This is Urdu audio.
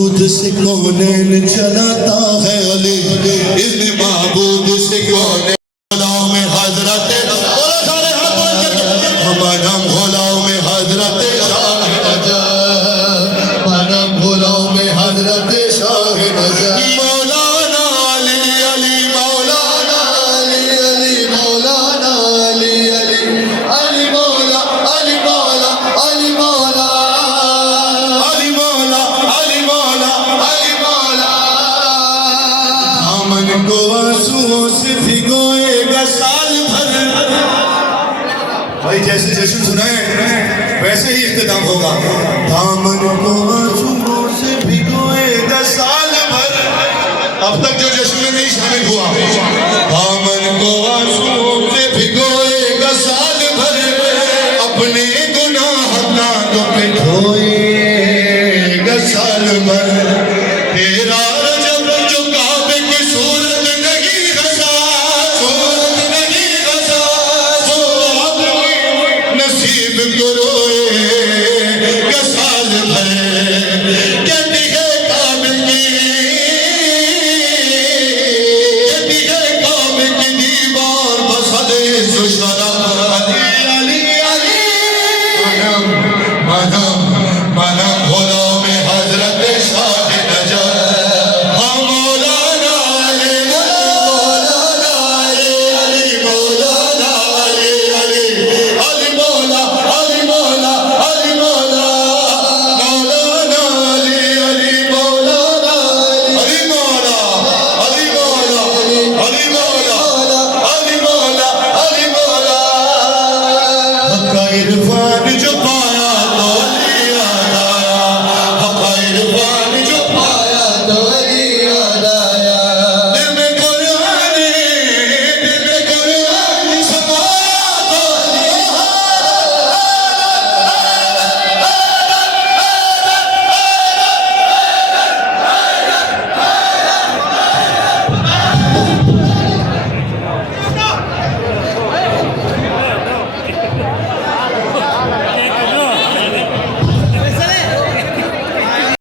معبود سے کونین چلاتا ہے علی، ابن معبود سے کونین غلاؤں میں حضرت ہمارا غلاؤں میں حضرت شاہ نجف، ہمارا غلاؤں میں حضرت شاہ نجف، مولانا علی علی مولانا علی علی مولانا علی علی علی مولا علی مولا علی مولا علی مولا علی مولا علی مولا، دامن کو آنسوؤں سے بھگوئے گا سال بھر۔ بھائی جیسے جشن سنائیں ویسے ہی اختتام ہوگا۔ دامن کو آنسوؤں سے بھگوئے گا سال بھر، اب تک جو جشن میں نہیں شامل ہوا، دامن کو آنسوؤں سے بھگوئے گا سال بھر، اپنے گناہ ناگوں پہ دھوئے گا سال بھر۔